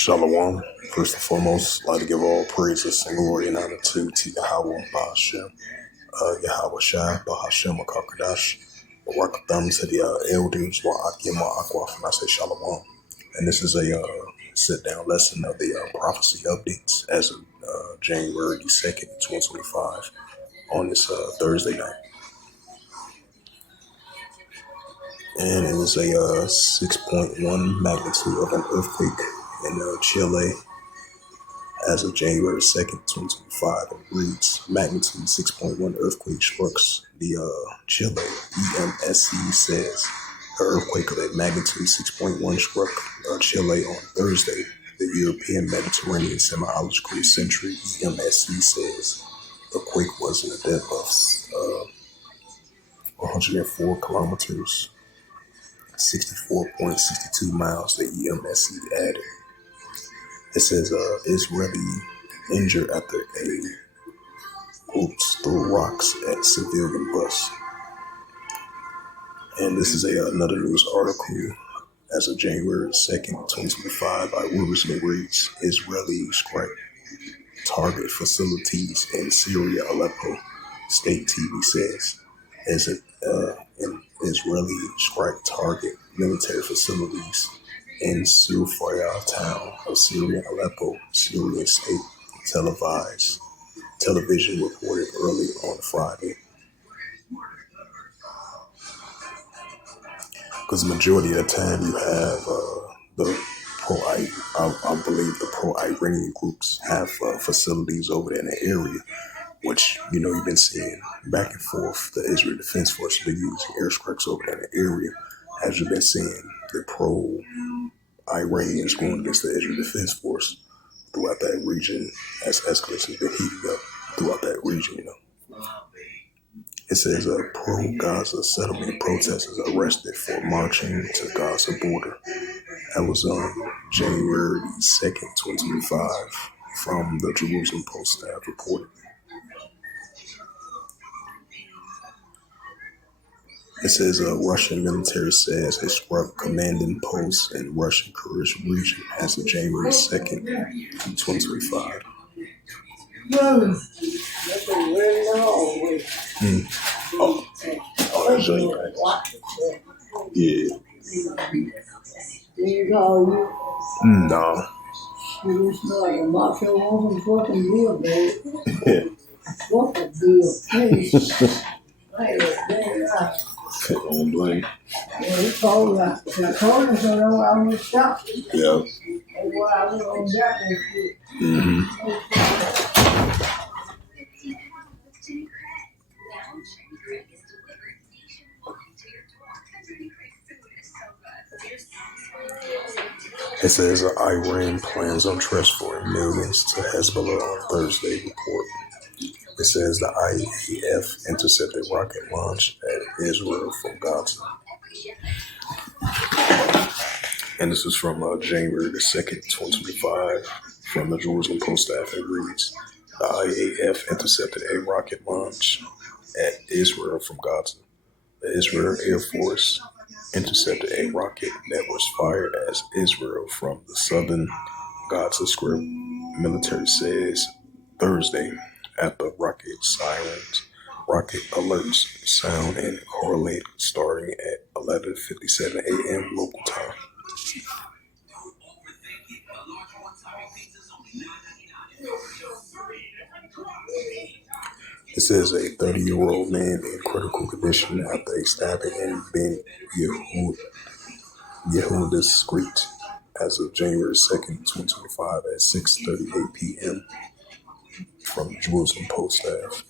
Shalom. First and foremost, I'd like to give all praises and glory and honor to Yahweh Bahashem, Yahweh Shai, Bahashem, Akakadash, Barakatham to the elders, Wa'akim, Wa'akwaf, and I say Shalom. And this is a sit-down lesson of the prophecy updates as of January 2nd, 2025 on this Thursday night. And it was a 6.1 magnitude of an earthquake in Chile as of January 2nd, 2025. It reads, magnitude 6.1 earthquake strikes the Chile. EMSC says the earthquake of a magnitude 6.1 struck Chile on Thursday. The European Mediterranean Semiological Century, EMSC, says the quake was in a depth of 104 kilometers, 64.62 miles, the EMSC added. It says Israeli injured after a groups threw rocks at civilian bus. And this is another news article as of January 2nd, 2025 by Reuters, and it reads, Israeli strike target facilities in Syria, Aleppo, state TV says. As an Israeli strike target military facilities in Sufaya town of Syria, Aleppo, Syrian state television reported early on Friday. Because the majority of the time you have I believe the pro-Iranian groups have facilities over there in the area, which, you've been seeing back and forth. The Israel Defense Force has been using airstrikes over there in the area. As you've been seeing, the pro-Iranians going against the Israel Defense Force throughout that region as escalation has been heating up throughout that region, It says pro-Gaza settlement protesters arrested for marching to Gaza border. That was on January 2nd, 2025, from the Jerusalem Post staff reported. It says Russian military says it struck commanding posts in Russian Kurdish region as of January 2nd, 2025. That's yeah. No. It's not a macho woman fucking deal, baby. What a deal, please. Don't blame. Yeah, it's cold out. The coldness I know I was shocked. Yeah. That's why I went on that shit. It says Iran plans on transferring millions to Hezbollah on Thursday report. It says the IAF intercepted rocket launch at Israel from Gaza. And this is from January the 2nd, 2025, from the Jerusalem Post staff. It reads, the IAF intercepted a rocket launch at Israel from Gaza. The Israel Air Force intercepted a rocket that was fired as Israel from the southern Gaza Strip. Military says Thursday after rocket sirens, rocket alerts sound and correlate starting at 11:57 a.m. local time. It says a 30-year-old man in critical condition after a stabbing in Ben Yehuda Street as of January 2nd, 2025 at 6:38 p.m. from Jerusalem Post staff.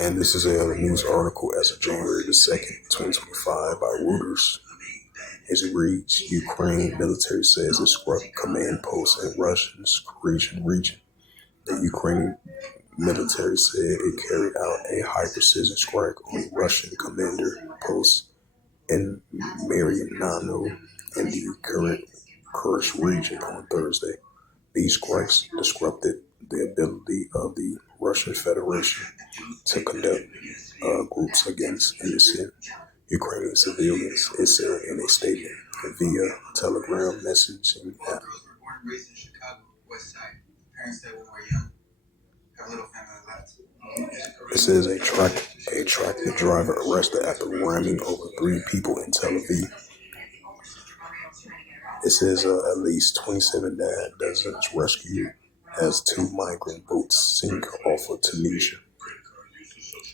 And this is a news article as of January the 2nd, 2025 by Reuters. As it reads, Ukraine military says it struck command posts in Russia's region. The Ukrainian military said it carried out a high-precision strike on Russian commander posts in Marianano in the Kursk region on Thursday. These strikes disrupted the ability of the Russian Federation to conduct groups against innocent Ukrainian civilians, it said in a statement via telegram messaging app. It says a tractor driver arrested after ramming over 3 people in Tel Aviv. It says at least 27 dozens rescued as 2 migrant boats sink off of Tunisia.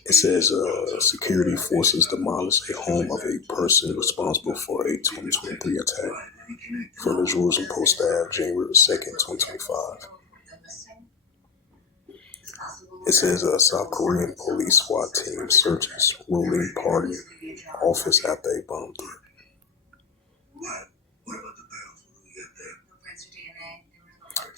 It says security forces demolished a home of a person responsible for a 2023 attack. From the Jerusalem Post staff, January 2nd, 2025. It says a South Korean police SWAT team searches ruling party office after a bomb threat.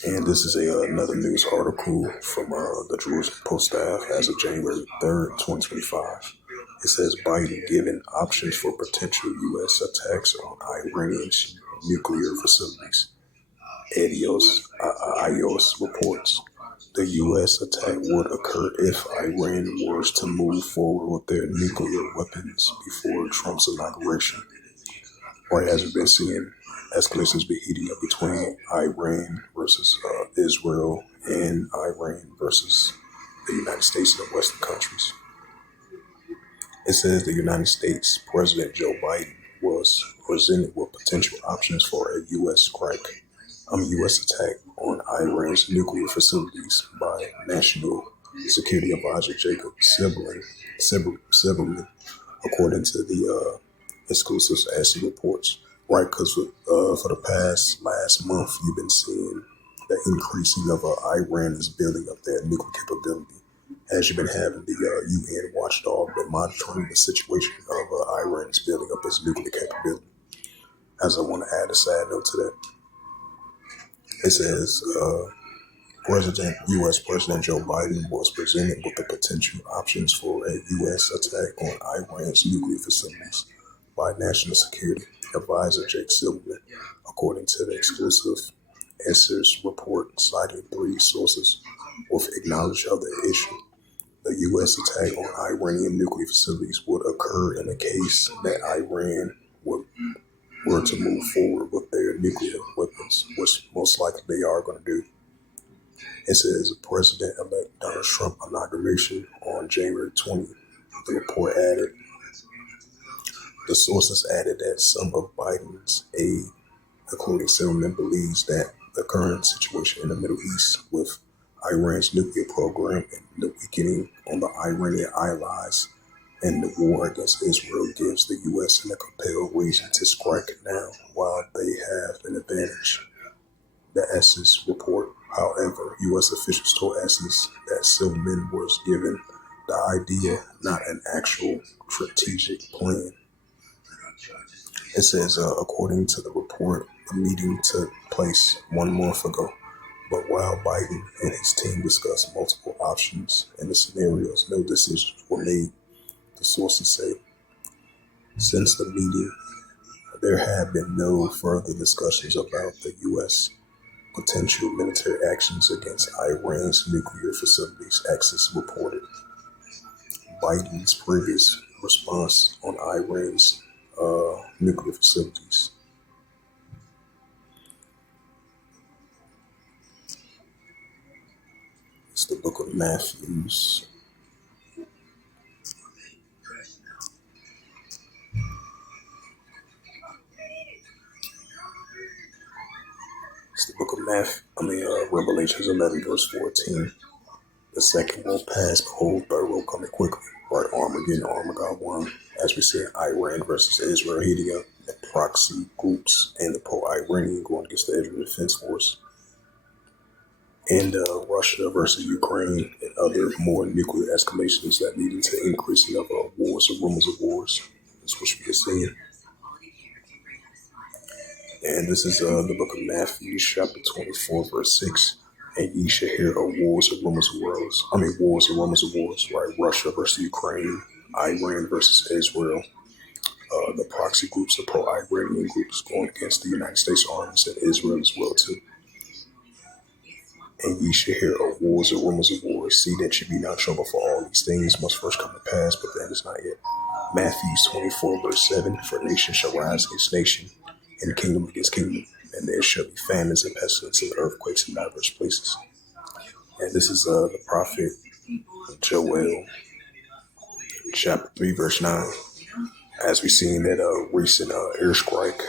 And this is another news article from the Jerusalem Post staff as of January 3rd, 2025. It says Biden giving options for potential U.S. attacks on Iranian nuclear facilities. IOS reports the U.S. attack would occur if Iran was to move forward with their nuclear weapons before Trump's inauguration. Or as we've been seeing, escalations be heating up between Iran versus Israel and Iran versus the United States and the Western countries. It says the United States President Joe Biden was presented with potential options for a U.S. attack on Iran's nuclear facilities by National Security Advisor Jacob Silverman, according to the exclusive ASI reports. Right, because for the last month, you've been seeing the increasing of Iran is building up their nuclear capability. As you've been having the UN watchdog been monitoring the situation of Iran is building up its nuclear capability. As I want to add a side note to that, it says U.S. President Joe Biden was presented with the potential options for a U.S. attack on Iran's nuclear facilities by National Security Advisor Jake Silverman, according to the exclusive Essers report, citing 3 sources with acknowledged of the issue. The U.S. attack on Iranian nuclear facilities would occur in the case that Iran were to move forward with their nuclear weapons, which most likely they are going to do. It says President-elect Donald Trump inauguration on January 20th. The report added, the sources added that some of Biden's aide, including Silverman, believes that the current situation in the Middle East with Iran's nuclear program and the weakening on the Iranian allies and the war against Israel gives the U.S. a compelled reason to strike now while they have an advantage. The Essence report, however, U.S. officials told Essence that Silverman was given the idea, not an actual strategic plan. It says, according to the report, the meeting took place 1 month ago, but while Biden and his team discussed multiple options and the scenarios, no decisions were made, the sources say. Since the meeting, there have been no further discussions about the U.S. potential military actions against Iran's nuclear facilities, Access reported. Biden's previous response on Iran's nuclear facilities. It's the book of Matthews. It's the book of Revelations 11, verse 14. The second will pass, behold, third will come quickly. Right arm again, armor God won. As we said, Iran versus Israel heating up, the proxy groups and the pro-Iranian going against the Israel Defense Force. And Russia versus Ukraine and other more nuclear escalations that leading to increasing of wars or rumors of wars. That's what we are seeing. And this is the book of Matthew, chapter 24, verse 6. And ye shall hear of wars and rumors of wars. Wars and rumors of wars, right? Russia versus Ukraine, Iran versus Israel. The proxy groups, the pro-Iranian groups going against the United States armies and Israel as well too. And ye shall hear of wars and rumors of wars. See that you be not troubled, for all these things must first come to pass, but that is not yet. Matthew 24, verse 7, for nation shall rise against nation, and kingdom against kingdom, and there shall be famines and pestilence and earthquakes in diverse places. And this is the prophet Joel, chapter 3, verse 9. As we seen that recent airstrike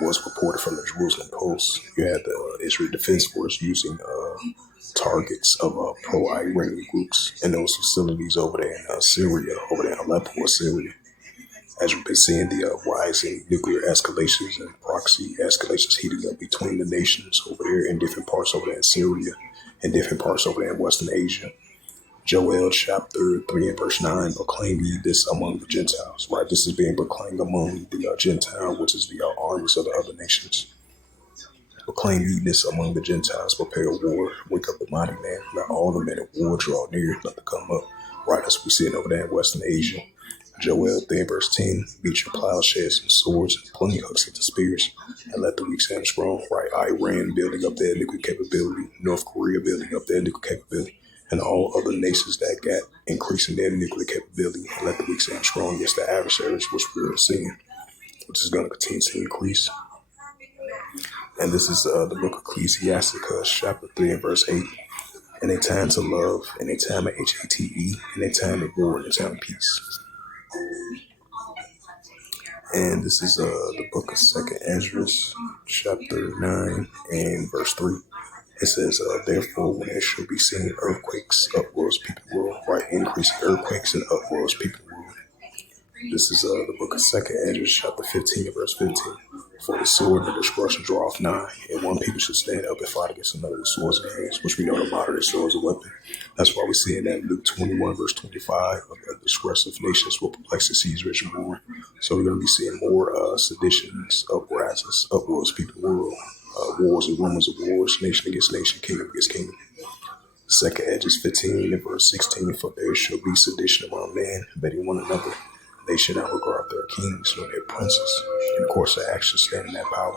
was reported from the Jerusalem Post, you had the Israel Defense Force using targets of pro-Iranian groups in those facilities over there in Syria, over there in Aleppo, Syria. As we've been seeing the rising nuclear escalations and proxy escalations heating up between the nations over there in different parts over there in Syria and different parts over there in Western Asia. Joel chapter 3 and verse 9, proclaim ye this among the Gentiles, right? This is being proclaimed among the Gentile, which is the armies of the other nations. Proclaim ye this among the Gentiles, prepare war, wake up the mighty man, let all the men of war draw near, let them come up, right? As we see it over there in Western Asia. Joel 3 verse 10, beat your plowshares and swords and plenty hooks into spears, and let the weak stand strong, right? Iran building up their nuclear capability, North Korea building up their nuclear capability, and all other nations that got increasing their nuclear capability, and let the weak stand strong against the adversaries, which we're seeing, which is going to continue to increase. And this is the book of Ecclesiasticus, chapter 3 and verse 8. In a time to love, in a time of HATE, in a time of war, in a time of peace. And this is the book of 2nd Ezra, chapter 9 and verse 3. It says, therefore, when there shall be seen earthquakes, uproars, people will, right? Increasing earthquakes and uproars, people will. This is the book of 2nd Ezra, chapter 15 and verse 15. For the sword and the destruction draweth nigh, and one people should stand up and fight against another with swords in hands, which we know the moderate sword is a weapon. That's why we see in that Luke 21, verse 25, of the distressive nations will perplex the seas rich and war. So we're going to be seeing more seditions, uprisings, uproars, people world, wars and rumors of wars, nation against nation, kingdom against kingdom. 2nd Ezra 15 and verse 16, for there shall be sedition among men, betting one another. They should not regard their kings nor their princes. And of course, their actions stand in that power.